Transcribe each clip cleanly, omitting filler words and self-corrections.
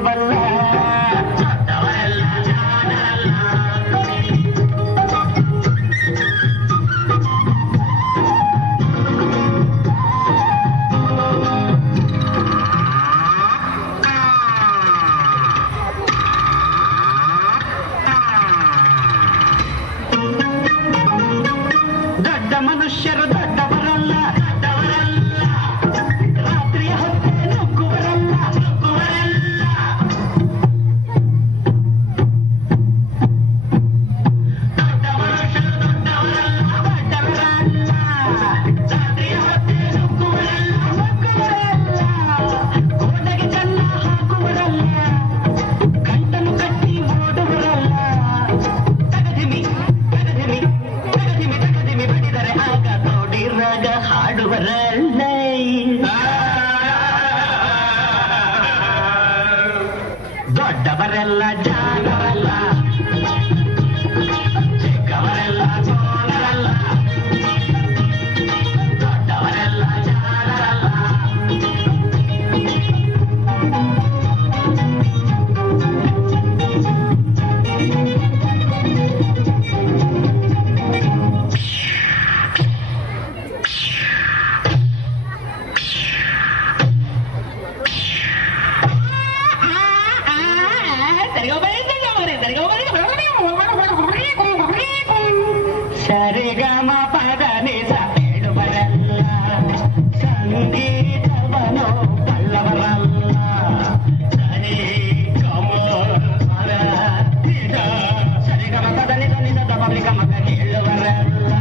ಬಲ್ಲ ದೊಡ್ಡ ಮನುಷ್ಯರು ದೊಡ್ಡವರಲ್ಲ ರಾತ್ರಿಯ ಹೊತ್ತೆ ನುಗ್ಗುವರಲ್ಲ ದೊಡ್ಡ ಮನುಷ್ಯರು ದೊಡ್ಡವರಲ್ಲ ರಾತ್ರಿಯ ಹೊತ್ತೆ ನುಗ್ಗುವರಲ್ಲ ಗೋಡೆಗೆ ಚೆನ್ನ ಹಾಕುವರಲ್ಲ ಗಂಟನ್ನು ಕಟ್ಟಿ ಓಡುವರಲ್ಲ ತಗದಿಮಿ ಬಿಡಿದರೆ ಆಗ ನೋಡಿರಾಗ ಹಾಡುವರಲ್ಲ ದೊಡ್ಡವರೆಲ್ಲ ಜಾಣರಲ್ಲ ಚಿಕ್ಕವರೆಲ್ಲ ಸೋಣರಲ್ಲ ದೊಡ್ಡವರೆಲ್ಲ ಜಾಣರಲ್ಲ ಸರಿಗಮ ಪದನಿಸ ಹೇಳುವರಲ್ಲ ಸಂಗೀತವನು ಬಲ್ಲವರಲ್ಲ ಸರಿ ಗಮ ಸರಿಗಮ ಪದನಿಸ ನಿಸದ ಬಲಿಗಮ ಹೇಳುವರಲ್ಲ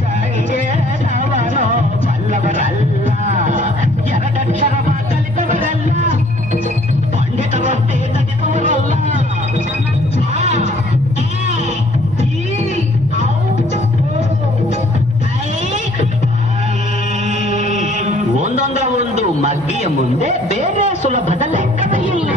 ಸಂಗೀತವನು ಬಲ್ಲವರಲ್ಲ ಎರಡಕ್ಷರ ಕಲಿತವರಲ್ಲ ಪಂಡಿತರಂತೆ ನಟಿಸುವರಲ್ಲ ಒಂದೊಂದರ ಒಂದು ಮಗ್ಗಿಯ ಮುಂದೆ ಬೇರೆ ಸುಲಭದ ಲೆಕ್ಕದ ಇಲ್ಲ